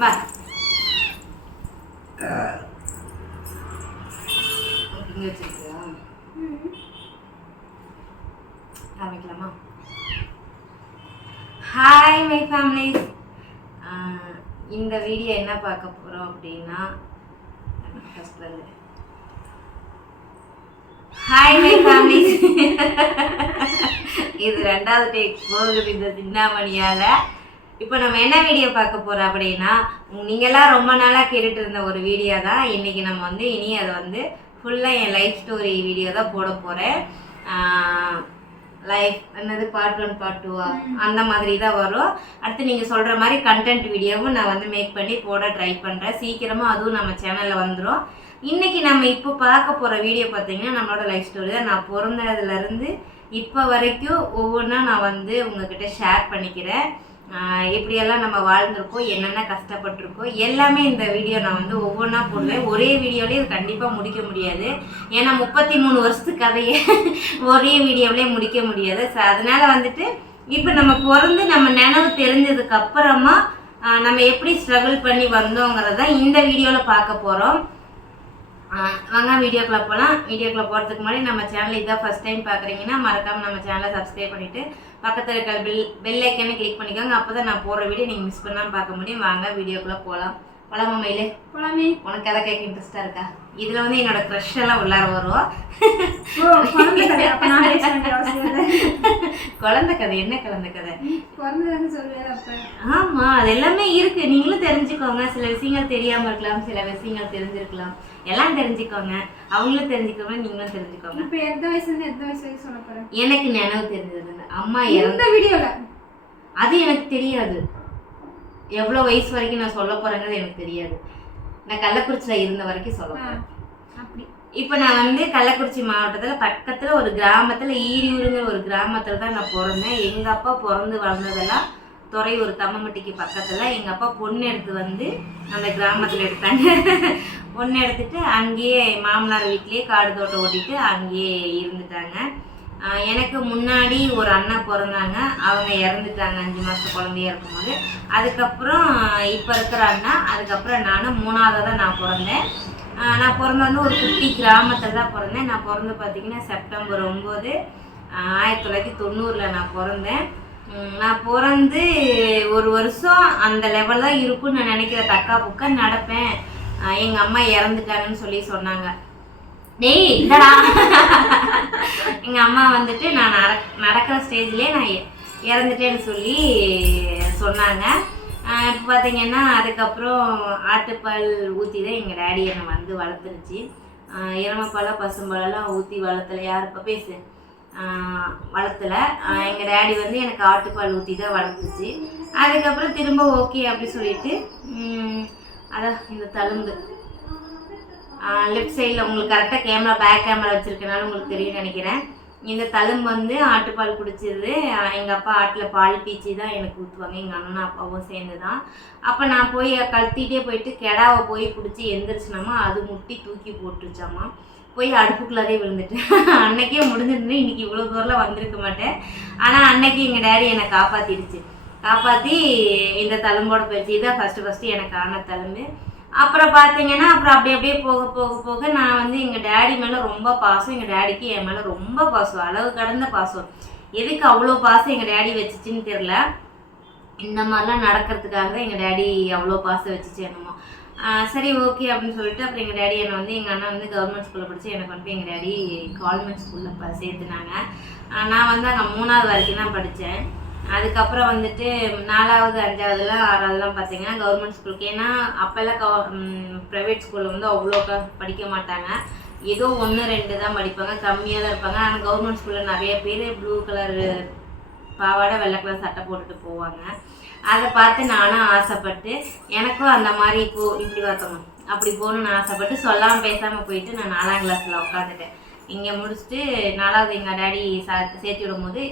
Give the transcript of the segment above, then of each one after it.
பா இங்கே வச்சிருக்கியா ஆரம்பிக்கலாமா? ஹாய் மை ஃபேமிலிஸ், இந்த வீடியோ என்ன பார்க்க போகிறோம் அப்படின்னா, ஃபஸ்ட்லேருந்து ஹாய் மை ஃபேமிலிஸ், இது ரெண்டாவது டேக் போகுது இந்த சின்னாமணியால். இப்போ நம்ம என்ன வீடியோ பார்க்க போகிறோம் அப்படின்னா, நீங்கள்லாம் ரொம்ப நாளாக கேட்டுட்டு இருந்த ஒரு வீடியோ தான். இன்றைக்கி நம்ம வந்து இனி அதை வந்து ஃபுல்லாக என் லைஃப் ஸ்டோரி வீடியோ தான் போட போகிறேன். லைஃப் என்னது பார்ட் 1 பார்ட் 2 அந்த மாதிரி தான் வரும். அடுத்து நீங்கள் சொல்கிற மாதிரி கண்டென்ட் வீடியோவும் நான் வந்து மேக் பண்ணி போட ட்ரை பண்ணுறேன். சீக்கிரமாக அதுவும் நம்ம சேனலில் வந்துடும். இன்றைக்கி நம்ம இப்போ பார்க்க போகிற வீடியோ பார்த்தீங்கன்னா நம்மளோட லைஃப் ஸ்டோரி தான். நான் பிறந்ததுலேருந்து இப்போ வரைக்கும் ஒவ்வொன்றா நான் வந்து உங்ககிட்ட ஷேர் பண்ணிக்கிறேன். எப்படியெல்லாம் நம்ம வாழ்ந்துருக்கோம், என்னென்ன கஷ்டப்பட்டிருக்கோம், எல்லாமே இந்த வீடியோ நான் வந்து ஒவ்வொன்றா போடுவேன். ஒரே வீடியோலேயே இது கண்டிப்பாக முடிக்க முடியாது. ஏன்னா 33 வருஷத்துக்கு கதையை ஒரே வீடியோவிலே முடிக்க முடியாது. ஸோ அதனால் வந்துட்டு இப்போ நம்ம பிறந்து நம்ம நினைவு தெரிஞ்சதுக்கு அப்புறமா நம்ம எப்படி ஸ்ட்ரகிள் பண்ணி வந்தோங்கிறத இந்த வீடியோவில் பார்க்க போகிறோம். வாங்க வீடியோக்குள்ளே போகலாம். வீடியோக்குள்ளே போகிறதுக்கு முன்னாடி நம்ம சேனல் இதான் ஃபஸ்ட் டைம் பார்க்குறீங்கன்னா மறக்காமல் நம்ம சேனலை சப்ஸ்கிரைப் பண்ணிவிட்டு பக்கத்தில் இருக்க பெல் ஐக்கனை கிளிக் பண்ணிக்கோங்க. அப்போ தான் நான் போடுற வீடியோ நீங்கள் மிஸ் பண்ணாமல் பார்க்க முடியும். வாங்க வீடியோக்குள்ளே போகலாம். போலாமா மயிலே? போலாமே. உனக்கு எதை கேட்க இன்ட்ரெஸ்ட்டாக இருக்கா? இதில் வந்து என்னோட க்ரஷ் எல்லாம் உள்ளார வருவோம். குழந்தை கதை என்ன குழந்தை கதை? ஆமாம், அது எல்லாமே இருக்குது. நீங்களும் தெரிஞ்சுக்கோங்க. சில விஷயங்கள் தெரியாமல் இருக்கலாம், சில விஷயங்கள் தெரிஞ்சிருக்கலாம். எல்லாம் தெரிஞ்சுக்கோங்க, அவங்களும் தெரிஞ்சுக்கோங்க, நீங்களும் தெரிஞ்சுக்கோங்க. இப்போ எந்த வயசுல எந்த வயசு வரைக்கும் சொல்ல போறேன்? எனக்கு நினைவு தெரிஞ்சது அம்மா இந்த வீடியோல அது எனக்கு தெரியாது. எவ்வளோ வயசு வரைக்கும் நான் சொல்ல போறேங்கிறது எனக்கு தெரியாது. நான் கள்ளக்குறிச்சியில் இருந்த வரைக்கும் சொல்ல போறேன். அப்படி இப்போ நான் வந்து கள்ளக்குறிச்சி மாவட்டத்தில் பக்கத்தில் ஒரு கிராமத்தில் ஈரியூருங்கிற ஒரு கிராமத்தில் தான் நான் பிறந்தேன். எங்கள் அப்பா பிறந்து வளர்ந்ததெல்லாம் துறையூர் தம்மம்பட்டிக்கு பக்கத்தில். எங்கள் அப்பா பொண்ணு எடுத்து வந்து அந்த கிராமத்தில் எடுத்தாங்க. பொண்ணு எடுத்துட்டு அங்கேயே மாமனார் வீட்லேயே காடு தோட்டம் ஓட்டிட்டு அங்கேயே இருந்துட்டாங்க. எனக்கு முன்னாடி ஒரு அண்ணன் பிறந்தாங்க. அவங்க இறந்துட்டாங்க 5 மாதம் குழந்தையா இருக்கும்போது. அதுக்கப்புறம் இப்போ இருக்கிற அண்ணா, அதுக்கப்புறம் நான் 3ஆவது தான் நான் பிறந்தேன். நான் பிறந்த வந்து ஒரு குட்டி கிராமத்தில் தான் பிறந்தேன். நான் பிறந்து பார்த்திங்கன்னா செப்டம்பர் 9 1990 நான் பிறந்தேன். நான் பிறந்து ஒரு வருஷம் அந்த லெவல் தான் இருக்குன்னு நான் நினைக்கிறேன். தக்கா புக்கா நடப்பேன். எங்கள் அம்மா இறந்துட்டாங்கன்னு சொல்லி சொன்னாங்க. டேய் இல்லடா, எங்கள் அம்மா வந்துட்டு நான் நடக்கிற ஸ்டேஜ்லேயே நான் இறந்துட்டேன்னு சொல்லி சொன்னாங்க. இப்போ பார்த்தீங்கன்னா அதுக்கப்புறம் ஆட்டுப்பால் ஊற்றி தான் எங்கள் டேடி என்னை வந்து வளர்த்துருச்சு. எருமைப்பாலாக பசும்பாலெல்லாம் ஊற்றி வளர்த்தல. யார் இப்போ பேசு வளர்த்தல. எங்கள் டேடி வந்து எனக்கு ஆட்டுப்பால் ஊற்றி தான் வளர்த்துச்சு. அதுக்கப்புறம் திரும்ப ஓகே அப்படி சொல்லிட்டு அதான் இந்த தழும்பு லெஃப்ட் சைடில் உங்களுக்கு கரெக்டாக கேமரா பேக் கேமரா வச்சுருக்கனால உங்களுக்கு தெரியும்னு நினைக்கிறேன். இந்த தழும்பு வந்து ஆட்டுப்பால் குடிச்சிது. எங்கள் அப்பா ஆட்டில் பால் பீச்சி தான் எனக்கு ஊற்றுவாங்க. எங்கள் அண்ணன் அப்பாவும் சேர்ந்து தான். அப்போ நான் போய் கழுத்திட்டே போயிட்டு கெடாவை போய் பிடிச்சி எந்திரிச்சினாமா அது முட்டி தூக்கி போட்டுருச்சாமா. போய் அடுப்புக்குள்ளாரே விழுந்துட்டேன். அன்னைக்கே முடிஞ்சிருந்தேன். இன்றைக்கி இவ்வளோ தூரம் வந்திருக்க மாட்டேன். ஆனால் அன்னைக்கு எங்கள் டேடி என்னை காப்பாற்றிடுச்சு. காப்பாற்றி இந்த தழும்போட போயிடுச்சு. இதுதான் ஃபஸ்ட்டு எனக்கு ஆன தழும்பு. அப்புறம் பார்த்தீங்கன்னா அப்புறம் அப்படியே போக போக போக நான் வந்து எங்கள் டேடி மேலே ரொம்ப பாசம். எங்கள் டேடிக்கு என் மேலே ரொம்ப பாசம், அளவு கடந்த பாசம். எதுக்கு அவ்வளோ பாசம் எங்கள் டேடி வச்சுச்சின்னு தெரில. இந்த மாதிரிலாம் நடக்கிறதுக்காக தான் எங்கள் டேடி அவ்வளோ பாசம் வச்சுச்சு என்னமோ. சரி ஓகே அப்படின்னு சொல்லிட்டு அப்புறம் எங்கள் டேடி என்னை வந்து எங்கள் அண்ணன் வந்து கவர்மெண்ட் ஸ்கூலில் படித்து எனக்கு வந்து எங்கள் டேடி கான்வென்ட் ஸ்கூலில் சேர்த்துனாங்க. நான் வந்து அங்கே 3ஆவது வரைக்கும் தான் படித்தேன். அதுக்கப்புறம் வந்துட்டு 4ஆவது 5ஆவதுலாம் 6ஆவதுலாம் பார்த்தீங்கன்னா கவர்மெண்ட் ஸ்கூலுக்கு. ஏன்னா அப்போல்லாம் ப்ரைவேட் ஸ்கூலில் வந்து அவ்வளோக்கா படிக்க மாட்டாங்க. ஏதோ 1 2 தான் படிப்பாங்க, கம்மியாக தான் இருப்பாங்க. ஆனால் கவர்மெண்ட் ஸ்கூலில் நிறைய பேர் ப்ளூ கலர் பாவாடை வெள்ளை கலர் சட்டை போட்டுட்டு போவாங்க. அதை பார்த்து நானும் ஆசைப்பட்டு எனக்கும் அந்த மாதிரி இப்படி பார்த்தோம் அப்படி போகணுன்னு ஆசைப்பட்டு சொல்லாமல் பேசாமல் போயிட்டு நான் 4ஆம் கிளாஸில் உட்காந்துட்டேன். இங்கே முடிச்சுட்டு 4ஆவது எங்கள் டேடி சேர்த்து விடும்போது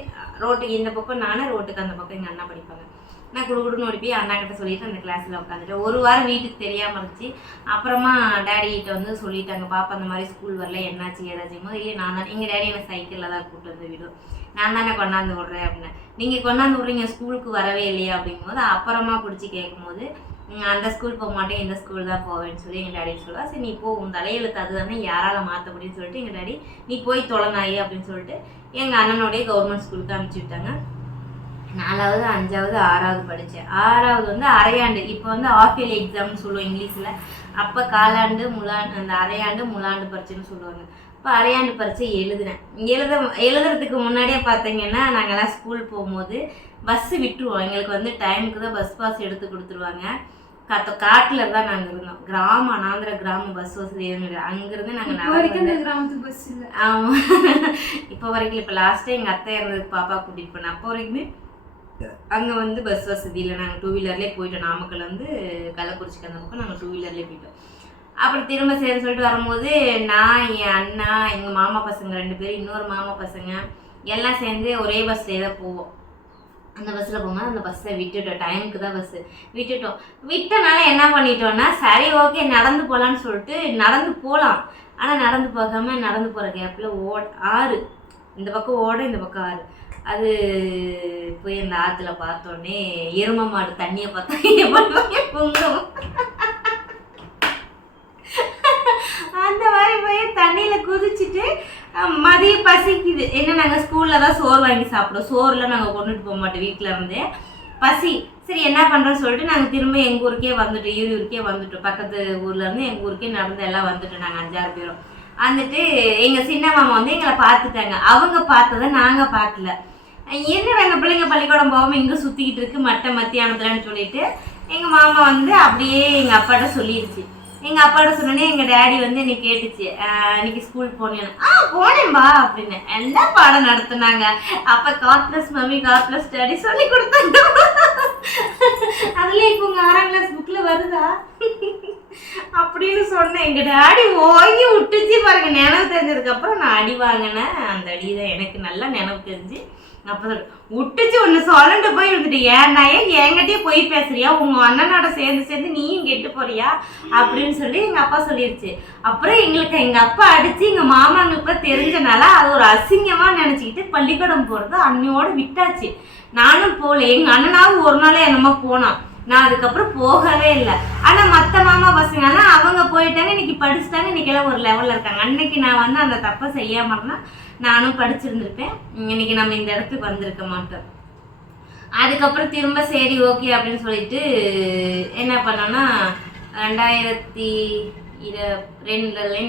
ரோட்டுக்கு இந்த பக்கம் நான், ரோட்டுக்கு அந்த பக்கம் எங்கள் அண்ணா படிப்பாங்க. நான் குடுக்குடுன்னு ஓடி போய் அண்ணா கிட்ட சொல்லிட்டு அந்த கிளாஸில் உட்காந்துட்டேன். 1 வாரம் வீட்டுக்கு தெரியாமல் இருந்துச்சு. அப்புறமா டேடிகிட்ட வந்து சொல்லிட்டாங்க, பாப்பா அந்த மாதிரி ஸ்கூல் வரல என்னாச்சு ஏதாச்சும் போது. இல்லை நான் தான், எங்கள் டேடி என்னை சைக்கிளில் தான் கூப்பிட்டு வந்து விடும், நான் தானே கொண்டாந்து விட்றேன் அப்படின்னு. நீங்கள் கொண்டாந்து விட்றீங்க ஸ்கூலுக்கு வரவே இல்லையா அப்படிங்கும்போது அப்புறமா பிடிச்சி கேட்கும்போது அந்த ஸ்கூல் போக மாட்டேன், இந்த ஸ்கூல் தான் போவேன்னு சொல்லி எங்கள் டாடி சொல்லுவா. சரி நீ போ, உன் தலையெழுத்து அது தானே, யாரால் மாற்ற முடியும்னு சொல்லிட்டு எங்கள் டாடி நீ போய் தொலைநாயி அப்படின்னு சொல்லிட்டு எங்கள் அண்ணனோடைய கவர்மெண்ட் ஸ்கூலுக்கு அனுப்பிச்சி விட்டாங்க. 4வது 5வது 6வது படித்தேன். 6வது வந்து அரையாண்டு, இப்போ வந்து ஆஃப் இயர்லி எக்ஸாம்னு சொல்லுவோம் இங்கிலீஷில். அப்போ காலாண்டு முழாண்டு, அந்த அரையாண்டு முழாண்டு பரீட்சைன்னு சொல்லுவாங்க. இப்போ அரையாண்டு பரீட்சை எழுதினேன். எழுதுறதுக்கு முன்னாடியே பார்த்தீங்கன்னா நாங்கள்லாம் ஸ்கூல் போகும்போது பஸ்ஸு விட்டுருவோம். எங்களுக்கு வந்து டைமுக்கு தான் பஸ் பாஸ் எடுத்து கொடுத்துருவாங்க. காட்டில் தான் நாங்கள் இருந்தோம். கிராமம், ஆந்திர கிராமம், பஸ் வசதி எதுவும் இல்லை. அங்கேருந்து நாங்கள் கிராமத்துக்கு பஸ் இல்லை. ஆமாம், இப்போ வரைக்கும். இப்போ லாஸ்ட்டாக எங்கள் அத்தை இருந்ததுக்கு பாப்பா கூட்டிகிட்டு போனேன். அப்போ வரைக்குமே அங்கே வந்து பஸ் வசதி இல்லை. நாங்கள் 2 வீலர்லேயே போயிட்டோம். நாமக்கல் வந்து கள்ளக்குறிச்சிக்கு அந்த பக்கம் நாங்கள் 2 வீலர்லேயே போயிட்டோம். அப்புறம் திரும்ப சரி சொல்லிட்டு வரும்போது நான், என் அண்ணா, எங்கள் மாமா பசங்க 2 பேர், இன்னொரு மாமா பசங்க எல்லாம் சேர்ந்து ஒரே பஸ்ஸே தான் போவோம். அந்த பஸ்ஸில் போகும்போது அந்த பஸ்ஸை விட்டுட்டோம். டைமுக்கு தான் பஸ்ஸு விட்டுட்டோம். விட்டனால என்ன பண்ணிட்டோன்னா, சரி ஓகே நடந்து போகலான்னு சொல்லிட்டு நடந்து போகலாம். ஆனால் நடந்து போகாமல் நடந்து போகிற கேப்பில் ஆறு, இந்த பக்கம் ஓட, இந்த பக்கம் ஆறு. அது போய் அந்த ஆற்றுல பார்த்தோன்னே எரும மாடு தண்ணியை பார்த்தா பொங்கும். அந்த மாதிரி போய் தண்ணியில் குதிச்சுட்டு மதியம் பசிக்குது. என்ன நாங்கள் ஸ்கூலில் தான் சோறு வாங்கி சாப்பிடுவோம். சோறுலாம் நாங்கள் கொண்டுட்டு போக மாட்டோம் வீட்டில் இருந்து. பசி, சரி என்ன பண்ணுறோன்னு சொல்லிட்டு நாங்கள் திரும்ப எங்கள் ஊருக்கே வந்துட்டோம். ஊருக்கே வந்துட்டோம். பக்கத்து ஊர்லேருந்து எங்கள் ஊருக்கே நடந்து எல்லாம் வந்துட்டோம். நாங்கள் 5-6 பேரும் வந்துட்டு எங்கள் சின்ன மாமா வந்து எங்களை பார்த்துட்டாங்க. அவங்க பார்த்ததை நாங்கள் பார்க்கல. என்ன எங்கள் பிள்ளைங்க பள்ளிக்கூடம் போகாமல் இங்கே சுற்றிக்கிட்டு இருக்கு மத்தியானத்துலன்னு சொல்லிட்டு எங்கள் மாமா வந்து அப்படியே எங்கள் அப்பாட்ட சொல்லிடுச்சு. எங்கள் அப்பாட்ட சொன்னோன்னே எங்கள் டேடி வந்து என்னை கேட்டுச்சு, இன்னைக்கு ஸ்கூல் போனேன்னு. போனேன்பா அப்படின்னு என்ன பாடம் நடத்துனாங்க. அப்போ God bless mummy, God bless daddy சொல்லி கொடுத்தாங்க. அதுலேயே இப்போ உங்கள் 6ஆம் கிளாஸ் புக்கில் வருதா அப்படின்னு சொன்னேன். எங்கள் டேடி ஓங்கி விட்டுச்சு பாருங்க. நினைவு தெரிஞ்சதுக்கப்புறம் நான் அடி வாங்கினேன். அந்த அடி தான் எனக்கு நல்லா நினைவு தெரிஞ்சு. அப்போ விட்டுச்சு ஒன்று சொல்லிட்டு போய் விழுந்துட்டு, ஏன்டா என்கிட்டயே போய் பேசுறியா, உங்கள் அண்ணனோட சேர்ந்து நீயும் கெட்டு போறியா அப்படின்னு சொல்லி எங்கள் அப்பா சொல்லிடுச்சு. அப்புறம் எங்கள் அப்பா அடித்து எங்கள் மாமாங்களுக்கு தெரிஞ்சனால அது ஒரு அசிங்கமாக நினச்சிக்கிட்டு பள்ளிக்கூடம் போகிறது அன்னையோடு விட்டாச்சு. நானும் போகல. எங்கள் அண்ணனாவது ஒரு நாளே என்னமோ போனான். நான் அதுக்கப்புறம் போகவே இல்லை. ஆனால் மற்ற மாமா பசங்கலாம் அவங்க போயிட்டாங்க, இன்னைக்கு படிச்சுட்டாங்க, இன்னைக்கெல்லாம் ஒரு லெவலில் இருக்காங்க. அன்னைக்கு நான் வந்து அந்த தப்பை செய்யாமல் இருந்தால் நானும் படிச்சிருந்துருப்பேன். இன்னைக்கு நம்ம இந்த இடத்துக்கு வந்திருக்க மாட்டோம். அதுக்கப்புறம் திரும்ப சரி ஓகே அப்படின்னு சொல்லிட்டு என்ன பண்ணோன்னா 2002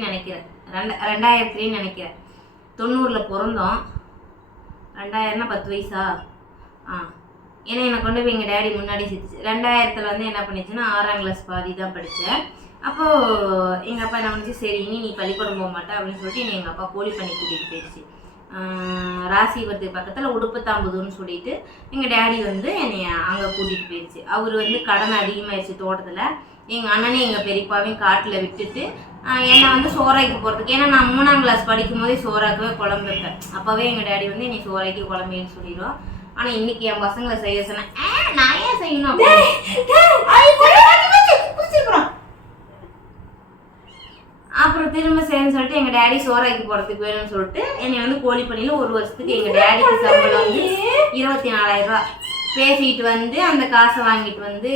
நினைக்கிறேன், 2000 நினைக்கிறேன். 90 பிறந்தோம். 2000 10 வயசா? ஏன்னா என்னை கொண்டு போய் எங்கள் டேடி முன்னாடி சேர்த்துச்சு. 2000 வந்து என்ன பண்ணிச்சுன்னா 6ஆம் கிளாஸ் பாதி தான் படித்தேன். அப்போது எங்கள் அப்பா என்ன பண்ணிச்சு, சரி இனி நீ பள்ளிக்கூடம் போக மாட்டேன் அப்படின்னு சொல்லிட்டு என்னை எங்கள் அப்பா கோழி பண்ணி கூட்டிகிட்டு போயிடுச்சு. ராசிபுரத்துக்கு பக்கத்தில் உடுப்பத்தாம்புதூர்னு சொல்லிட்டு எங்கள் டேடி வந்து என்னை அங்கே கூட்டிகிட்டு போயிடுச்சு. அவர் வந்து கடன் அதிகமாகிடுச்சு தோட்டத்தில். எங்கள் அண்ணனையும் எங்கள் பெரியப்பாவையும் காட்டில் விட்டுட்டு என்னை வந்து சோறாக்கி போகிறதுக்கு, ஏன்னா நான் 3ஆம் கிளாஸ் படிக்கும் போதே சோறாக்கவே குழம்பு வைப்பேன். அப்போவே எங்கள் டேடி வந்து என்னை சோறாக்கி குழம்புன்னு சொல்லிடுவோம். ஆனால் இன்னைக்கு என் பசங்களை செய்ய சொன்னேன், நான் ஏன் செய்யணும் அப்புறம் திரும்ப செய்யணும்னு சொல்லிட்டு எங்கள் டேடி சோறாக்கி போகிறதுக்கு வேணும்னு சொல்லிட்டு என்னை வந்து கோழி பணியில் 1 வருஷத்துக்கு எங்கள் டேடிக்கு சம்பளம் வந்து 24,000 ரூபா பேசிட்டு வந்து அந்த காசை வாங்கிட்டு வந்து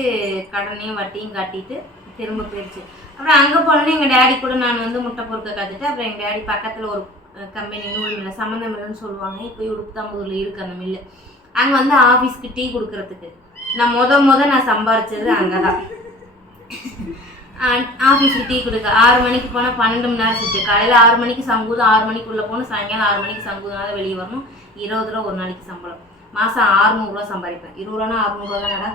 கடனையும் வட்டியும் கட்டிட்டு திரும்ப போயிடுச்சு. அப்புறம் அங்கே போனோன்னே எங்கள் டேடி கூட நான் வந்து முட்டை பொறுக்க கற்றுட்டு, அப்புறம் எங்கள் டேடி பக்கத்தில் ஒரு கம்பெனி நூல் மில்லை, சம்மந்த மில்லுன்னு சொல்லுவாங்க, இப்போ உடுப்பத்தாம்பூரில் இருக்குது அந்த மில்லு. அங்கே வந்து ஆஃபீஸ்க்கு டீ கொடுக்கறதுக்கு நான் நான் சம்பாரிச்சது அங்கே தான். ஆஃபீஸுக்கு டீ கொடுக்க 6 மணிக்கு போனால் 12 மணி நேரம் சுற்று. காலையில் 6 மணிக்கு சங்கூதம், 6 மணிக்குள்ளே போகணும். சாயங்காலம் 6 மணிக்கு சங்கூதம் தான் வெளியே வரணும். 20 ரூபா ஒரு நாளைக்கு சம்பளம். மாதம் 600 ரூபா சம்பாதிப்பேன். 20 ரூபானா 600 தானடா.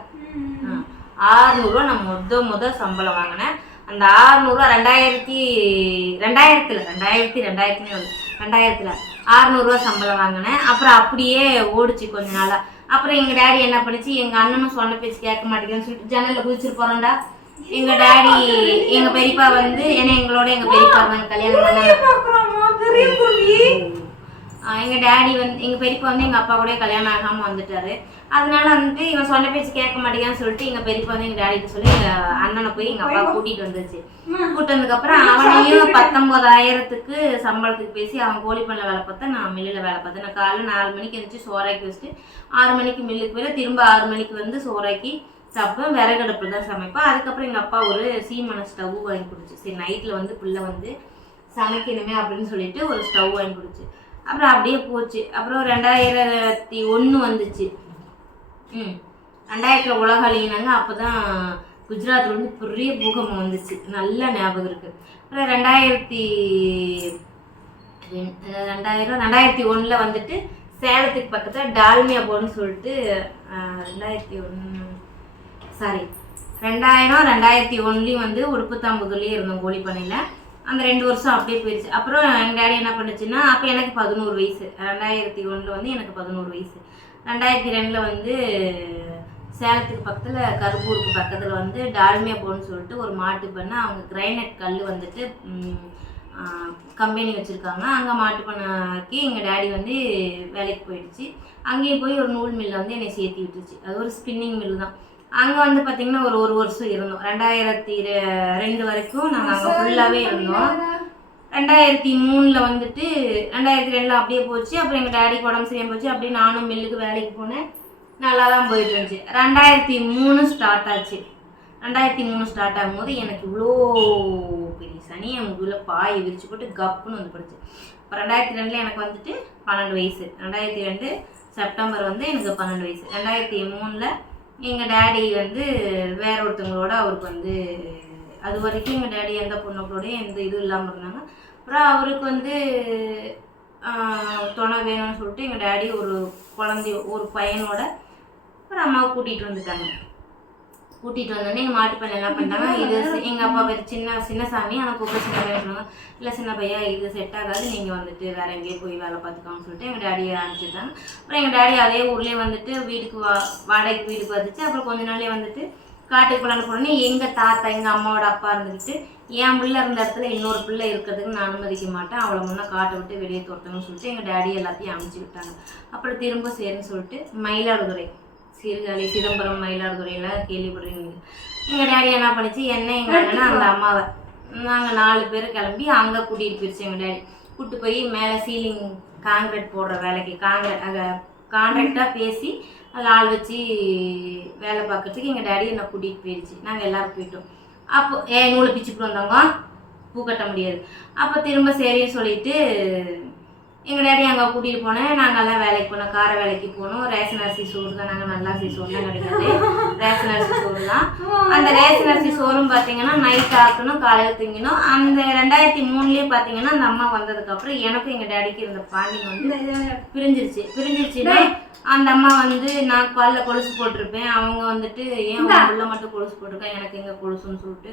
600 ரூபா நான் முதல் சம்பளம் வாங்கினேன். அந்த 600 ரூபா 2000 600 ரூபா சம்பளம் வாங்கினேன். அப்புறம் அப்படியே ஓடிச்சு கொஞ்ச நாளாக. அப்புறம் எங்கள் டேடி என்ன பண்ணிச்சு, எங்கள் அண்ணனும் சொன்ன பேச்சு கேட்க மாட்டேங்குன்னு சொல்லிட்டு ஜன்னலில் குதிச்சுட்டு போகிறோம்டா. எங்கள் டேடி எங்கள் பெரியப்பா வந்து ஏன்னா எங்களோட எங்கள் பெரியப்பா இருந்தாங்க கல்யாணம் பண்ணாங்க. எங்கள் டேடி வந்து எங்கள் பெரியப்பா வந்து எங்கள் அப்பா கூட கல்யாணம் ஆகாமல் வந்துட்டாரு. அதனால வந்துட்டு இவன் சொன்ன பேச்சு கேட்க மாட்டேங்கான்னு சொல்லிட்டு எங்கள் பெரியப்பா வந்து எங்கள் டேடிக்கு சொல்லி எங்கள் அண்ணனை போய் எங்கள் அப்பா கூட்டிகிட்டு வந்துச்சு. கூப்பிட்டு வந்ததுக்கப்புறம் அவனையும் 19,000க்கு சம்பளத்துக்கு பேசி அவன் கோழி பண்ணல வேலை பார்த்தேன், நான் மில்லில் வேலை பார்த்தேன். நான் காலையில் 4 மணிக்கு எழுந்துச்சு சோறாக்கி வச்சுட்டு 6 மணிக்கு மில்லுக்கு போய் திரும்ப 6 மணிக்கு வந்து சோறாக்கி சாப்பிடுவேன், விறகடுப்பில் தான் சமைப்பேன். அதுக்கப்புறம் எங்கள் அப்பா ஒரு சீமான ஸ்டவ் வாங்கி கொடுத்து, சரி நைட்டில் வந்து பிள்ளை வந்து சமைக்கணுமே அப்படின்னு சொல்லிட்டு ஒரு ஸ்டவ் வாங்கி கொடுத்து, அப்புறம் அப்படியே போச்சு. அப்புறம் 2001 வந்துச்சு. 2000 உலக அழியினாங்க. அப்போ தான் குஜராத்தில் வந்து பெரிய பூகம்பம் வந்துச்சு, நல்லா ஞாபகம் இருக்குது. அப்புறம் 2001 வந்துட்டு சேலத்துக்கு பக்கத்தில் டால்மியா போர்டுன்னு சொல்லிட்டு 2001 வந்து உடுப்புத்தாம்புதூர்லேயே இருந்தோம் கோழிப்பண்ணையில். அந்த 2 வருஷம் அப்படியே போயிடுச்சு. அப்புறம் எங்கள் டேடி என்ன பண்ணுச்சுன்னா, அப்போ எனக்கு 11 வயசு. 2001 வந்து எனக்கு 11 வயசு. 2002 வந்து சேலத்துக்கு பக்கத்தில் கருப்பூருக்கு பக்கத்தில் வந்து டால்மியா போர்டுன்னு சொல்லிட்டு ஒரு மாட்டு பண்ணை, அவங்க கிரைனைட் கல் வந்துட்டு கம்பெனி வச்சுருக்காங்க. அங்கே மாட்டு பண்ணைக்கு எங்கள் டேடி வந்து வேலைக்கு போயிடுச்சு. அங்கேயும் போய் ஒரு நூல் மில்லை வந்து என்னை சேர்த்து விட்டுருச்சு. அது ஒரு ஸ்பின்னிங் மில் தான். அங்கே வந்து பார்த்திங்கன்னா ஒரு வருஷம் இருந்தோம். 2002 வரைக்கும் நாங்கள் அங்கே ஃபுல்லாகவே இருந்தோம். 2003 வந்துட்டு 2002 அப்படியே போச்சு. அப்புறம் எங்கள் டேடிக்கு உடம்பு சரியாக போச்சு. அப்படியே நானும் மில்லுக்கு வேலைக்கு போனேன். நல்லா தான் போயிட்டு இருந்துச்சு. 2003 ஸ்டார்ட் ஆச்சு. 2003 ஸ்டார்ட் ஆகும்போது எனக்கு இவ்வளோ பெரிய சனி என் முதுகில் பாயை விரிச்சு போட்டு கப்புன்னு வந்து போடுச்சு. இப்போ 2002 எனக்கு வந்துட்டு 12 வயசு. 2002 செப்டம்பர் வந்து எனக்கு 12 வயசு. 2003 எங்கள் டேடி வந்து வேற ஒருத்தவங்களோட, அவருக்கு வந்து அது வரைக்கும் எங்கள் டேடி எந்த பொண்ணுகளோடய எந்த இதுவும் இல்லாமல் இருந்தாங்க. அப்புறம் அவருக்கு வந்து துணை வேணும்னு சொல்லிட்டு எங்கள் டேடி ஒரு பையனோட ஒரு அம்மாவை கூட்டிகிட்டு வந்துட்டாங்க. கூட்டிகிட்டு வந்தோடனே எங்கள் மாட்டு பையன் என்ன பண்ணிட்டாங்க, இது எங்கள் அப்பா பேர் சின்னசாமி, ஆனால் கூப்பிட்டு சின்ன பையன் சொன்னாங்க, இல்லை சின்ன பையன் இது செட் ஆகாது, நீங்கள் வந்துட்டு வேற எங்கேயோ போய் வேலை பார்த்துக்கோன்னு சொல்லிட்டு எங்கள் டேடியை அனுப்பிச்சிட்டாங்க. அப்புறம் எங்கள் டேடி அதே ஊர்லேயே வந்துட்டு வீட்டுக்கு வாடகைக்கு வீடு பார்த்துச்சு. அப்புறம் கொஞ்ச நாளே வந்துட்டு காட்டுக்கு போலான்னு போனோடனே எங்கள் தாத்தா, எங்கள் அம்மாவோட அப்பா இருந்துக்கிட்டு, என் பிள்ளை இருந்த இடத்துல இன்னொரு பிள்ளை இருக்கிறதுக்கு நான் அனுமதிக்க மாட்டேன், அவளை முன்னே காட்டை விட்டு வெளியே தோட்டணும்னு சொல்லிட்டு எங்கள் டேடி எல்லாத்தையும் அனுப்பிச்சி விட்டாங்க. அப்புறம் திரும்ப சரின்னு சொல்லிட்டு மயிலாடுதுறை, சீர்காழி, சிதம்பரம், மயிலாடுதுறையெல்லாம் கேள்விப்படுறீங்க. எங்கள் டேடி என்ன பண்ணிச்சு, என்ன எங்கள் அண்ணனை அந்த அம்மாவை நாங்கள் 4 பேர் கிளம்பி அங்கே கூட்டிகிட்டு போயிடுச்சு. எங்கள் டேடி கூப்பிட்டு போய் மேலே சீலிங் காங்கிரீட் போடுற வேலைக்கு கான்ட்ராக்டாக பேசி அதில் ஆள் வச்சு வேலை பார்க்கறதுக்கு எங்கள் டேடி என்னை கூட்டிகிட்டு போயிடுச்சு. நாங்கள் எல்லோரும் போயிட்டோம். அப்போ நூலை பிச்சுட்டு வந்தவங்க பூ கட்ட முடியாது. அப்போ திரும்ப சரின்னு சொல்லிட்டு எங்கள் டேடி அங்கே கூட்டிகிட்டு போனேன். நாங்கள்லாம் வேலைக்கு போனோம், கார வேலைக்கு போனோம். ரேஷன் அரிசி சோறு தான், நாங்கள் நல்லா அரிசி சோறுலாம் கிடைக்காது, ரேஷன் அரிசி சோறு தான். அந்த ரேஷன் அரிசி சோறும் பார்த்தீங்கன்னா நைட் ஆக்கணும், காலையில் திங்கணும். அந்த 2003 பார்த்தீங்கன்னா அந்த அம்மா வந்ததுக்கப்புறம் எனக்கும் எங்கள் டேடிக்கு இருந்த பாண்டிங் வந்து பிரிஞ்சிருச்சுன்னா அந்த அம்மா வந்து நான் காலில் கொலுசு போட்டிருப்பேன், அவங்க வந்துட்டு ஏன் உள்ள மட்டும் கொலுசு போட்டிருக்கேன், எனக்கு எங்கே கொலுசுன்னு சொல்லிட்டு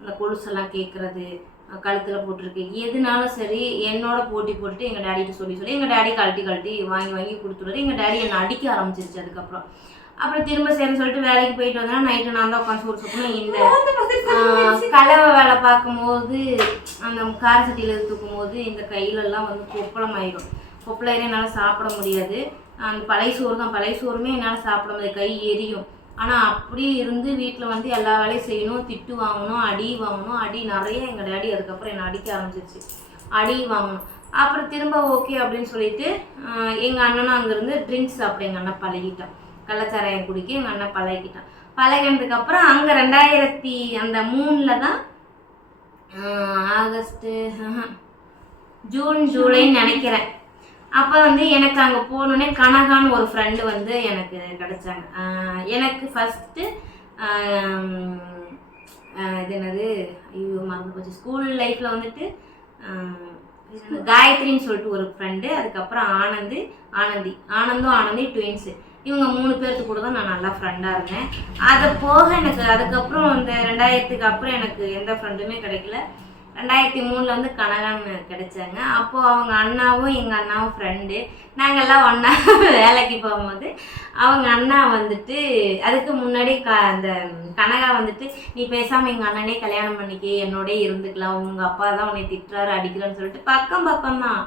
அந்த கொலுசெல்லாம் கேட்குறது, கழுத்தில் போட்டிருக்கு, எதுனாலும் சரி என்னோட போட்டி போட்டுட்டு எங்கள் டேடிகிட்ட சொல்லி எங்கள் டேடி கழட்டி வாங்கி கொடுத்துருவாரு. எங்கள் டேடி என்னை அடிக்க ஆரம்பிச்சிருச்சு. அப்புறம் திரும்ப சரின்னு சொல்லிட்டு வேலைக்கு போயிட்டு வந்தேன்னா நைட்டு நான் தான் உட்காந்து சோறு சாப்பிடணும். இந்த கலவை வேலை பார்க்கும்போது அந்த கார சட்டியில் தூக்கும் போது இந்த கையிலெல்லாம் வந்து கொப்பளம் என்னால் சாப்பிட முடியாது. அந்த பழைய சோறுமே என்னால் சாப்பிட முடியாது, கை எரியும். ஆனால் அப்படி இருந்து வீட்டில் வந்து எல்லா வேலையும் செய்யணும், திட்டு வாங்கணும், அடி நிறைய எங்கள் டேடி அதுக்கப்புறம் என்னை அடிக்க ஆரம்பிச்சிருச்சு, அடி வாங்கணும். அப்புறம் திரும்ப ஓகே அப்படின்னு சொல்லிட்டு எங்கள் அண்ணனும் அங்கேருந்து ட்ரிங்க்ஸ் சாப்பிட எங்கள் அண்ணன் பழகிட்டான், கள்ளச்சாராயம் குடிக்க எங்கள் அண்ணன் பழகினதுக்கப்புறம் அங்கே 2003 தான் ஜூன் ஜூலைன்னு நினைக்கிறேன். அப்போ வந்து எனக்கு அங்கே போகணுன்னே கனகான்னு ஒரு ஃப்ரெண்டு வந்து எனக்கு கிடச்சாங்க. எனக்கு ஃபஸ்ட்டு இது என்னது மறந்து போச்சு, ஸ்கூல் லைஃப்பில் வந்துட்டு காயத்ரின்னு சொல்லிட்டு ஒரு ஃப்ரெண்டு, அதுக்கப்புறம் ஆனந்தி ட்வின்ஸு, இவங்க 3 பேர்த்து கூட தான் நான் நல்லா ஃப்ரெண்டாக இருந்தேன். அதை போக எனக்கு அதுக்கப்புறம் இந்த 2000க்கு அப்புறம் எனக்கு எந்த ஃப்ரெண்டுமே கிடைக்கல. 2003 வந்து கனகான்னு கிடைச்சாங்க. அப்போது அவங்க அண்ணாவும் எங்கள் அண்ணாவும் ஃப்ரெண்டு, நாங்கள்லாம் ஒன்றா வேலைக்கு போகும்போது அவங்க அண்ணா வந்துட்டு அதுக்கு முன்னாடி அந்த கனகா வந்துட்டு நீ பேசாமல் எங்கள் அண்ணனே கல்யாணம் பண்ணிக்கி, என்னோடய இருந்துக்கலாம், உங்கள் அப்பா தான் உன்னை திட்டுறாரு அடிக்கிறான்னு சொல்லிட்டு பக்கம் தான்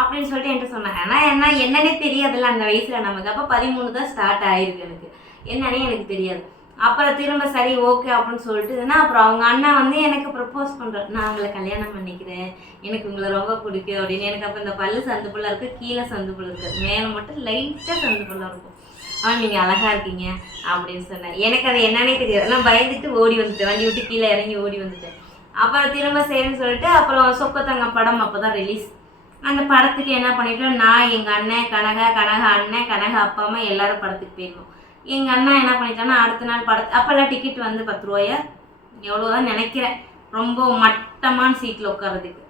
அப்படின்னு சொல்லிட்டு என்கிட்ட சொன்னாங்க. ஆனால் என்னன்னே தெரியாதுல்ல அந்த வயசில் நமக்கு. அப்போ 13 தான் ஸ்டார்ட் ஆகிருக்கு, எனக்கு என்னன்னே எனக்கு தெரியாது. அப்புறம் திரும்ப சரி ஓகே அப்படின்னு சொல்லிட்டுன்னா அப்புறம் அவங்க அண்ணா வந்து எனக்கு ப்ரப்போஸ் பண்ணுறேன், நான் உங்களை கல்யாணம் பண்ணிக்கிறேன், எனக்கு உங்களை ரொம்ப பிடிக்கும் அப்படின்னு. எனக்கு அப்போ இந்த பல்லு சந்து புள்ள இருக்குது, கீழே சந்து புள்ள இருக்குது, மேலே மட்டும் லைட்டாக சந்து புள்ள இருக்கும். நீங்கள் அழகா இருக்கீங்க அப்படின்னு சொன்னேன். எனக்கு அது என்னன்னே தெரியாது. நான் பயந்துட்டு ஓடி வந்துட்டேன், வண்டி விட்டு கீழே இறங்கி ஓடி வந்துட்டேன். அப்புறம் திரும்ப சரின்னு சொல்லிட்டு அப்புறம் சொக்கத்தங்க படம் அப்போ தான் ரிலீஸ். அந்த படத்துக்கு என்ன பண்ணிட்டோம், நான் எங்கள் அண்ணன் கனகா அண்ணன் கனகா அப்பா அம்மா எல்லாரும் படத்துக்கு போயிருந்தோம். எங்கள் அண்ணா என்ன பண்ணிட்டான்னா அடுத்த நாள் அப்போல்லாம் டிக்கெட் வந்து 10 ரூபாயா எவ்வளோதான் நினைக்கிறேன். ரொம்ப மட்டமான சீட்டில் உட்காரதுக்கு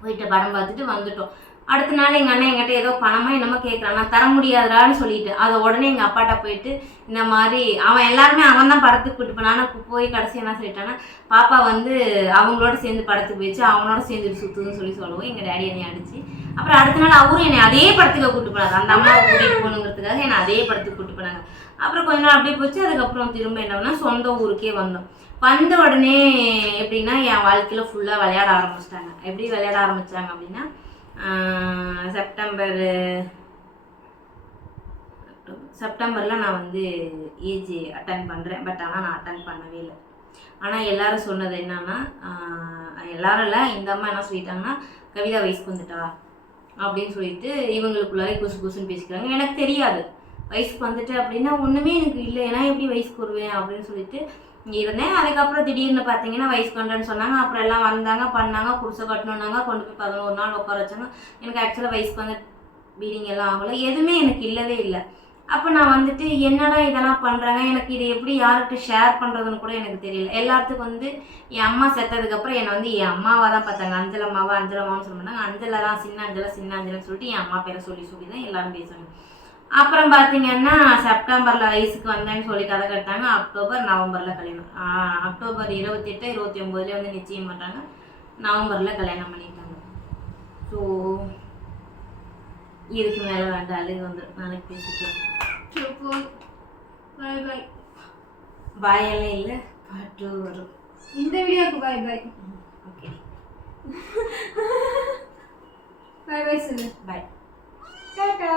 போயிட்டு படம் பார்த்துட்டு வந்துட்டோம். அடுத்த நாள் எங்கள் அண்ணன் எங்கிட்ட ஏதோ பணமாக என்னமோ கேட்குறான். நான் தர முடியாதுடான்னு சொல்லிட்டு அதை உடனே எங்கள் அப்பாட்ட போயிட்டு இந்த மாதிரி அவன் எல்லாருமே அவன் தான் படத்துக்கு கூட்டு போனான். போய் கடைசி என்ன சொல்லிட்டான்னா பாப்பா வந்து அவங்களோட சேர்ந்து படத்துக்கு போயிடுச்சு, அவனோட சேர்ந்து சுற்றுதுன்னு சொல்லுவோம். எங்கள் டேடி என்னை அடிச்சு அப்புறம் அடுத்த நாள் அவரும் என்னை அதே படத்துக்கு கூட்டு போனாங்க. அந்த அம்மாவை கூட்டிகிட்டு போகணுங்கிறதுக்காக என்னை அதே படத்துக்கு கூட்டு போனாங்க. அப்புறம் கொஞ்ச நாள் அப்படியே போச்சு. அதுக்கப்புறம் திரும்ப என்னன்னா சொந்த ஊருக்கே வந்தோம். வந்த உடனே எப்படின்னா என் வாழ்க்கையில் ஃபுல்லாக விளையாட ஆரம்பிச்சிட்டாங்க. எப்படி விளையாட ஆரம்பித்தாங்க அப்படின்னா செப்டம்பரில் நான் வந்து ஏஜ் அட்டன் பண்ணுறேன். பட் ஆனால் நான் அட்டன் பண்ணவே இல்லை. ஆனால் எல்லோரும் சொன்னது என்னன்னா எல்லாரும் இல்லை, இந்த அம்மா என்ன சொல்லிட்டாங்கன்னா கவிதா வயசுக்கு வந்துட்டா அப்படின்னு சொல்லிட்டு இவங்களுக்குள்ளாரே குசுன்னு பேசிக்கிறாங்க. எனக்கு தெரியாது வயசுக்கு வந்துட்டு அப்படின்னா ஒன்றுமே எனக்கு இல்லை, ஏன்னா எப்படி வயசுக்கு வருவேன் அப்படின்னு சொல்லிட்டு இருந்தேன். அதுக்கப்புறம் திடீர்னு பார்த்தீங்கன்னா வயசுக்கு வந்தேன்னு சொன்னாங்க. அப்புறம் எல்லாம் வந்தாங்க பண்ணாங்க, குடிசை கட்டணுன்னாங்க, கொண்டு போய் 11 நாள் உட்கார வச்சாங்க. எனக்கு ஆக்சுவலாக வயசுக்கு வந்து பீடிங் எல்லாம் ஆகலை, எதுவுமே எனக்கு இல்லவே இல்லை. அப்போ நான் வந்துட்டு என்னடா இதெல்லாம் பண்ணுறாங்க, எனக்கு இதை எப்படி யார்கிட்ட ஷேர் பண்ணுறதுன்னு கூட எனக்கு தெரியல. எல்லாத்துக்கும் வந்து என் அம்மா செத்ததுக்கப்புறம் என்னை வந்து என் அம்மாவாக தான் பார்த்தாங்க. அஞ்சலம்மான்னு சொல்ல மாட்டாங்க, அஞ்சலை தான், சின்ன அஞ்சலைன்னு சொல்லிட்டு என் அம்மா பேரை சொல்லி தான் எல்லாரும் பேசுவாங்க. அப்புறம் பார்த்தீங்கன்னா செப்டம்பரில் வயசுக்கு வந்தேன்னு சொல்லி கதை கட்டாங்க. நவம்பரில் கல்யாணம். அக்டோபர் 28, 29 வந்து நிச்சயம் பண்ணுறாங்க. நவம்பரில் கல்யாணம் பண்ணிட்டாங்க. ஸோ இதுக்கு மேலே வேண்டாம், அழுகு வந்துடும். நாளைக்கு பேசிக்கலாம். பாயெல்லாம் இல்லை, பாட்டு வரும். இந்த வீடியோக்கு பாய் பாய். ஓகே பாய் பாய் சொல்லு. பாய். டாடா.